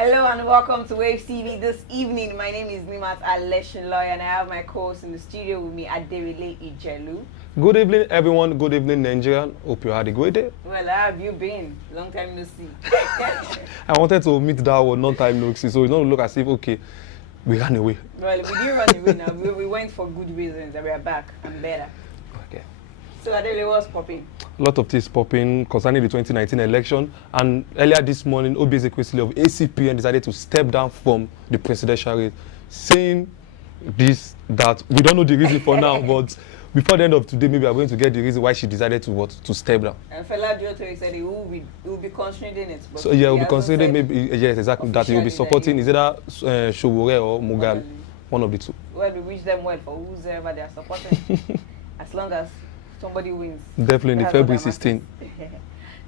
Hello and welcome to WAVEStv this evening. My name is Nimat Aleshinloy and I have my co-host in the studio with me, Aderile Ijelu. Good evening, everyone. Good evening, Nigeria. Hope you had a great day. Well, how have you been? Long time no see. I wanted to meet that word, no time no see, so it's not look as if, okay, we ran away. Well, we didn't run away now. We went for good reasons and we are back and better. Okay. So, Aderile, what's popping? A lot of things popping concerning the 2019 election. And earlier this morning, Obese Kwesili of ACPN decided to step down from the presidential race, saying this, that we don't know the reason for now, but before the end of today, maybe we are going to get the reason why she decided to step down. And Fela Joto said he will be considering it. But so yeah, we'll be considering maybe, yes, exactly, that he will be supporting, is either Showore or Mugal, one of the two. Well, we wish them well for whoever they are supporting, as long as somebody wins. Definitely, February 16th.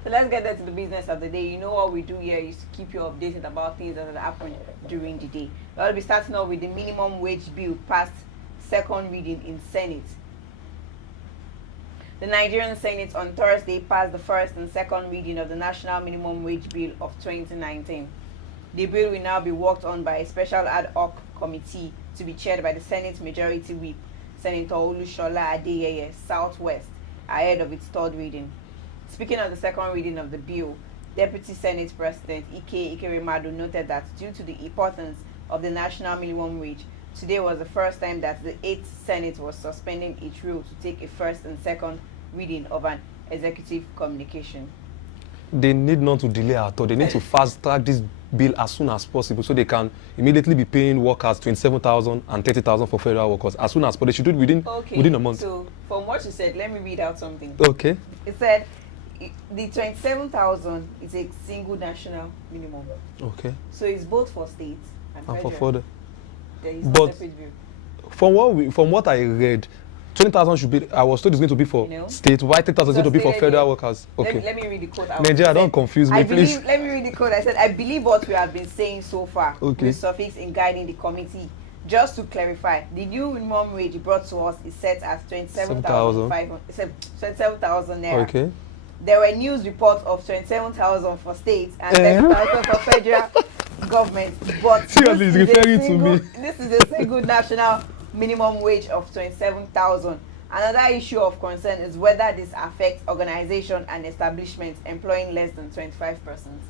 So let's get into the business of the day. You know what we do here is to keep you updated about things that happen during the day. We'll be starting off with the minimum wage bill passed second reading in Senate. The Nigerian Senate on Thursday passed the first and second reading of the National Minimum Wage Bill of 2019. The bill will now be worked on by a special ad hoc committee to be chaired by the Senate Majority Whip, Senator Olushola Adeyeye, Southwest, ahead of its third reading. Speaking of the second reading of the bill, Deputy Senate President Ike Ikeremadu noted that due to the importance of the national minimum wage, today was the first time that the 8th Senate was suspending its rule to take a first and second reading of an executive communication. They need not to delay at all. They need to fast track this bill as soon as possible so they can immediately be paying workers 27,000 and 30,000 for federal workers as soon as possible. They should do it within a month. So from what you said, let me read out something. Okay. It said the 27,000 is a single national minimum. Okay. So it's both for states and for further. There is no separate bill. From what I read, 20,000 should be, I was told it's going to be for state. Why 30,000 is going to be for federal workers? Okay. Let me read the quote. Nigeria, don't confuse me, please. Let me read the quote. I said, I believe what we have been saying so far will suffice in guiding the committee. Just to clarify, the new minimum wage brought to us is set at 27,000 naira. Okay. There were news reports of 27,000 for states and 30,000 for federal government. But seriously, it's referring to me. This is a single national minimum wage of 27,000. Another issue of concern is whether this affects organizations and establishments employing less than 25 persons.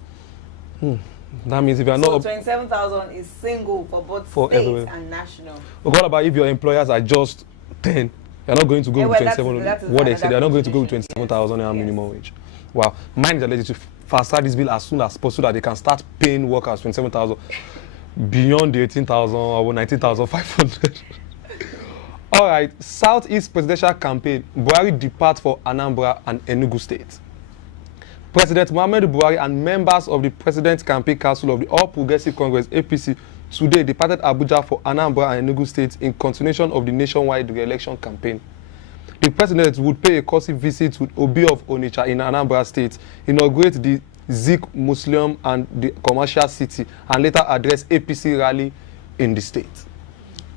That means if you are not 27,000 is single for both states and national. But what about if your employers are just 10? You're not going to go with 27. What they say, they're not going to go with 27,000 minimum wage. Wow, mine is related to fast start this bill as soon as possible so that they can start paying workers 27,000 beyond the 18,000 or 19,500. All right, Southeast presidential campaign. Buhari depart for Anambra and Enugu State. President Muhammadu Buhari and members of the President's Campaign Council of the All Progressive Congress (APC) today departed Abuja for Anambra and Enugu States in continuation of the nationwide re-election campaign. The president would pay a courtesy visit to Obi of Onitsha in Anambra State, inaugurate the Zik Muslim and the commercial city, and later address APC rally in the state.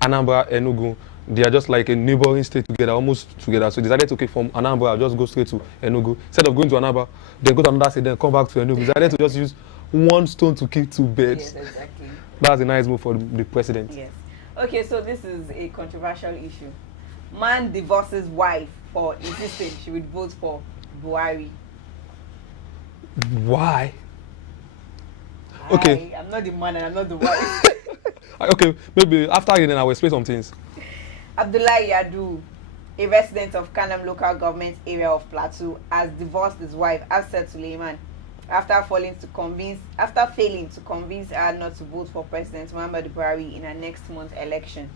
Anambra, Enugu, they are just like a neighboring state together, almost together. So they decided to, okay, from Anambra, I'll just go straight to Enugu. Instead of going to Anambra, then go to another state, then come back to Enugu. They decided to just use one stone to kill two birds. Yes, exactly. That's a nice move for the president. Yes. Okay, so this is a controversial issue. Man divorces wife for insisting she would vote for Buhari. Why? Okay. I'm not the man and I'm not the wife. Okay, maybe after then I will explain some things. Abdullahi Yadu, a resident of Kanam local government area of Plateau, has divorced his wife, Afsat Suleiman, after failing to convince her not to vote for President Muhammadu Buhari in her next month's election.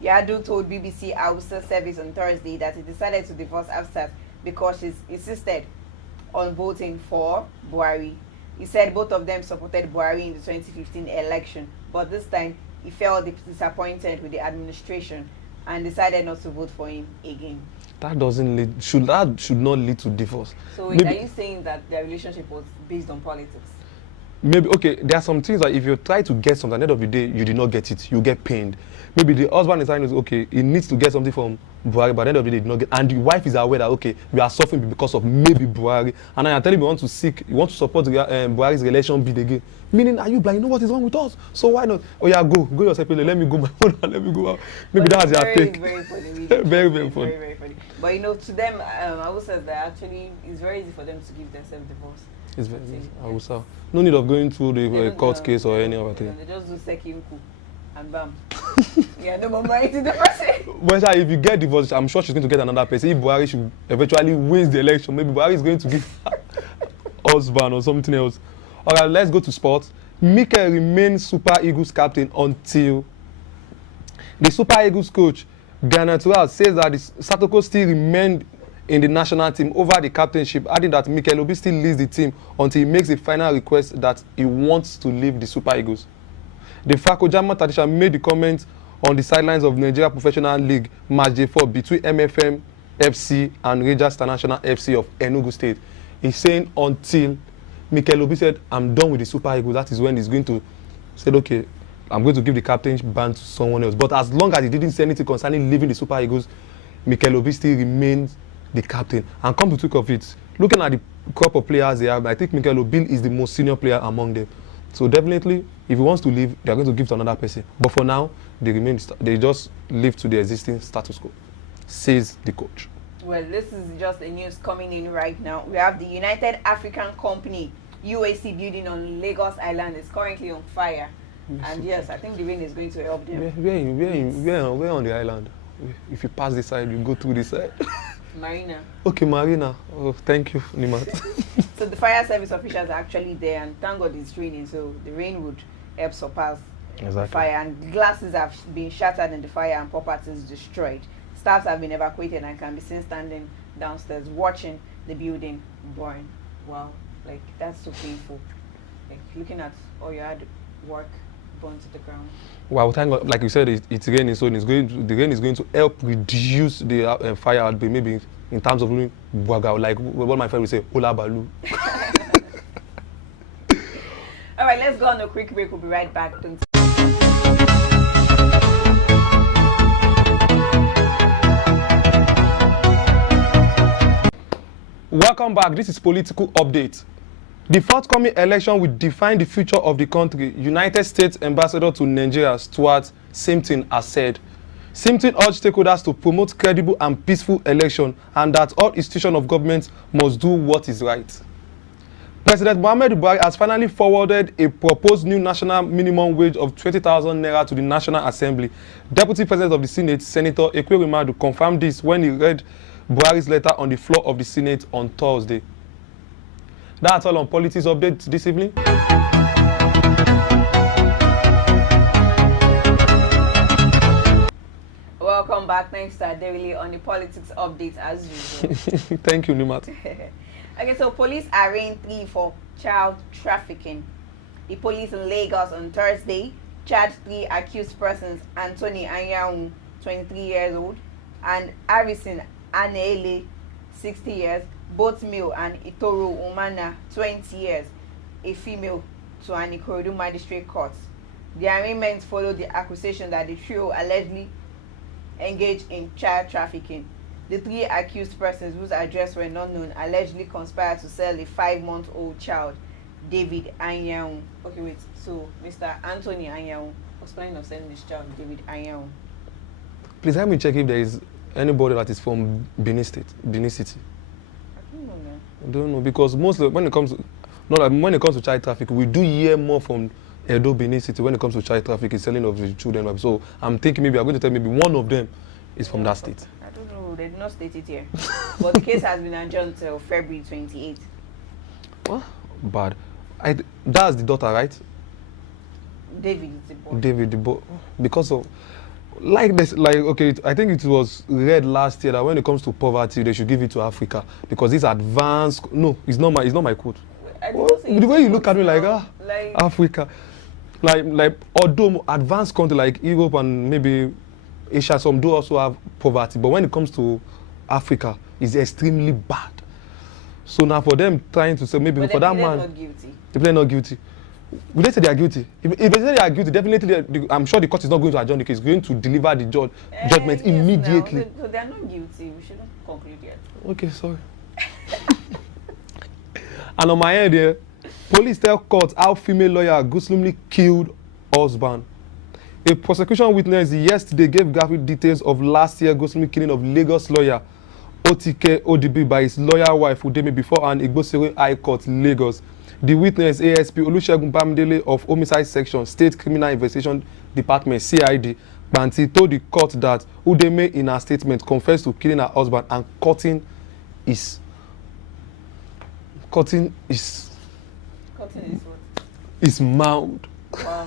Yadu told BBC Hausa service on Thursday that he decided to divorce Afsat because she insisted on voting for Buhari. He said both of them supported Buhari in the 2015 election, but this time he felt disappointed with the administration and decided not to vote for him again. That should not lead to divorce. So wait, are you saying that their relationship was based on politics? Maybe, okay, there are some things that if you try to get something, at the end of the day, you did not get it, you get pained. Maybe the husband is saying, okay, he needs to get something from Buhari, but at the end of the day, they did not get. And the wife is aware that, okay, we are suffering because of maybe Buhari. And now you're telling me you want to support Buhari's election bid again. Meaning, are you blind? You know what is wrong with us? So why not? Oh yeah, go yourself. Let me go my phone and let me go out. Maybe that's their take. Very funny. Very, very funny. Very, very funny. But you know, to them, I would say that actually it's very easy for them to give themselves divorce. It's very easy. I will say. No need of going through the court case or any other thing. They just do second coup and bam. Yeah, no more married to the person. But if you get divorced, I'm sure she's going to get another person. If Buhari should eventually wins the election, maybe Buhari is going to give her husband or something else. All right, let's go to sports. Mikel remains Super Eagles captain until the Super Eagles coach, Ganatua, says that Satoko still remained in the national team over the captainship, adding that Mikel Obi still leads the team until he makes a final request that he wants to leave the Super Eagles. The Franco-German tradition made the comment on the sidelines of Nigeria Professional League Match Day 4 between MFM FC and Rangers International FC of Enugu State. He's saying until Mikel Obi said, I'm done with the Super Eagles, that is when he's going to say, okay, I'm going to give the captain's band to someone else. But as long as he didn't say anything concerning leaving the Super Eagles, Mikel Obi still remains the captain. And come to think of it, looking at the crop of players they have, I think Mikel Obi is the most senior player among them. So definitely, if he wants to leave, they're going to give to another person. But for now, they just live to the existing status quo, says the coach. Well, this is just the news coming in right now. We have the United African Company, UAC building on Lagos Island is currently on fire. And yes, I think the rain is going to help them. We're on the island. If you pass this side, you go through this side. Marina. Okay, Marina. Oh, thank you, Nimat. So the fire service officials are actually there, and thank God it's raining, so the rain would help surpass the fire. And glasses have been shattered in the fire and properties destroyed. Staffs have been evacuated and can be seen standing downstairs watching the building burn. Wow, like that's so painful. Like looking at all your hard work burn to the ground. Wow, thank God, like you said, it's raining, so the rain is going to help reduce the fire outbreak, maybe in terms of doing like what my friend would say, Ola Balu. All right, let's go on a quick break. We'll be right back. Welcome back. This is Political Update. The forthcoming election will define the future of the country, United States Ambassador to Nigeria, Stuart Simpson, has said. Simpson urged stakeholders to promote credible and peaceful election and that all institutions of government must do what is right. President Muhammadu Buhari has finally forwarded a proposed new national minimum wage of 20,000 naira to the National Assembly. Deputy President of the Senate, Senator Ekweremadu, confirmed this when he read Buhari's letter on the floor of the Senate on Thursday. That's all on Politics Update this evening. Welcome back. Thanks to Aderili on the Politics Update as usual. Thank you, Nimat. Okay, so police arraigned 3 for child trafficking. The police in Lagos on Thursday charged 3 accused persons, Anthony Anyanwu, 23 years old, and Harrison Anele, 60 years, both male, and Itoro Umana, 20 years, a female, to an Ikorodu magistrate court. The arraignment followed the accusation that the trio allegedly engaged in child trafficking. The 3 accused persons, whose address were not known, allegedly conspired to sell a 5-month-old child, David Anyanwu. Okay, wait. So, Mr. Anthony Anyanwu was planning on selling this child, David Anyanwu. Please help me check if there is anybody that is from Benin State, Benin City. I don't know, because mostly when it comes to child trafficking, we do hear more from Edo, Benin City when it comes to child trafficking, selling of the children. So I'm thinking maybe I'm going to tell maybe one of them is from that state. I don't know. They did not state it here. But the case has been adjourned until February 28th. What? Bad. That's the daughter, right? David is the boy. David, the boy. Because of like this, like okay, I think it was read last year that when it comes to poverty, they should give it to Africa because it's advanced. No, it's not my quote. The way you look at me like Africa, like although advanced country like Europe and maybe Asia, some do also have poverty, but when it comes to Africa, it's extremely bad. So now for them trying to say maybe but for that man, not guilty. they play not guilty. Will they say they are guilty? If they say they are guilty, definitely, I'm sure the court is not going to adjourn the case. It's going to deliver the judgment immediately. No. So they are not guilty. We shouldn't conclude yet. Okay, sorry. And on my end here, police tell court how female lawyer gruesomely killed husband. A prosecution witness yesterday gave graphic details of last year's gruesome killing of Lagos lawyer OTK ODB by his lawyer wife Udeme before an Igbosere High Court, Lagos. The witness, ASP Olusegun Bamidele of Homicide Section, State Criminal Investigation Department, CID, Banti, told the court that Udeme, in her statement, confessed to killing her husband and cutting his What? His mouth. Wow.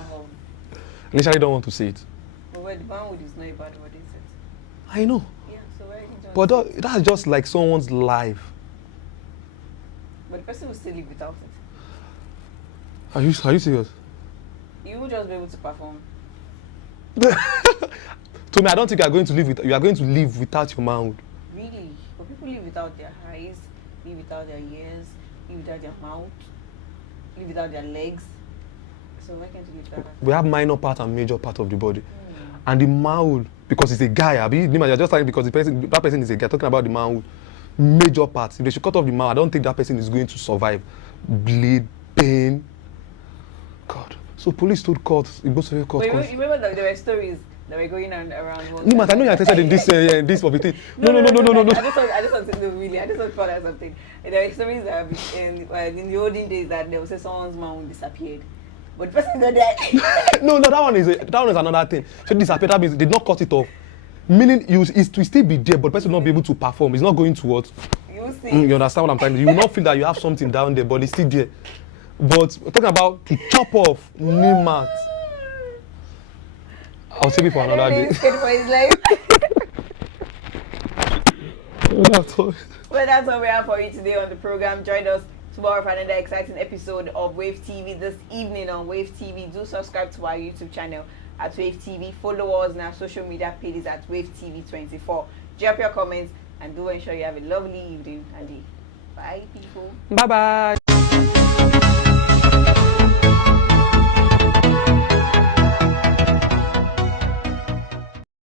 Initially, don't want to say it. But the mouth is not a bad word, is it? I know. Yeah, so why did you But that's just like someone's life. But the person will still live without it. Are you serious? You will just be able to perform. To me, I don't think you are going to live without your mouth. Really? But people live without their eyes, live without their ears, live without their mouth, live without their legs. So why can't you live without that? We have minor part and major part of the body. And the mouth, because it's a guy, you're just saying because that person is a guy, talking about the mouth, major parts. If they should cut off the mouth, I don't think that person is going to survive. Bleed, pain. God. So police told court, Igbosere court. But you remember that there were stories that were going on around. Nimat, I know you're interested in this for thing. No. I just want to know really. I just want to call out something. There were stories that in the olden days that they would say someone's mouth disappeared. But the person got that. No, that one is another thing. So disappeared, that means they did not cut it off. Meaning it will still be there, but the person will not be able to perform. It's not going to what? You see. You understand what I'm trying to do? You will not feel that you have something down there, but it's still there. But we're talking about to chop off Nimat. I'll save it for another day. He's scared for his life. Well, that's all we have for you today on the program. Join us tomorrow for another exciting episode of Wave TV this evening on Wave TV. Do subscribe to our YouTube channel at Wave TV. Follow us on our social media pages at Wave TV 24. Drop your comments and do ensure you have a lovely evening and day. Bye, people. Bye-bye.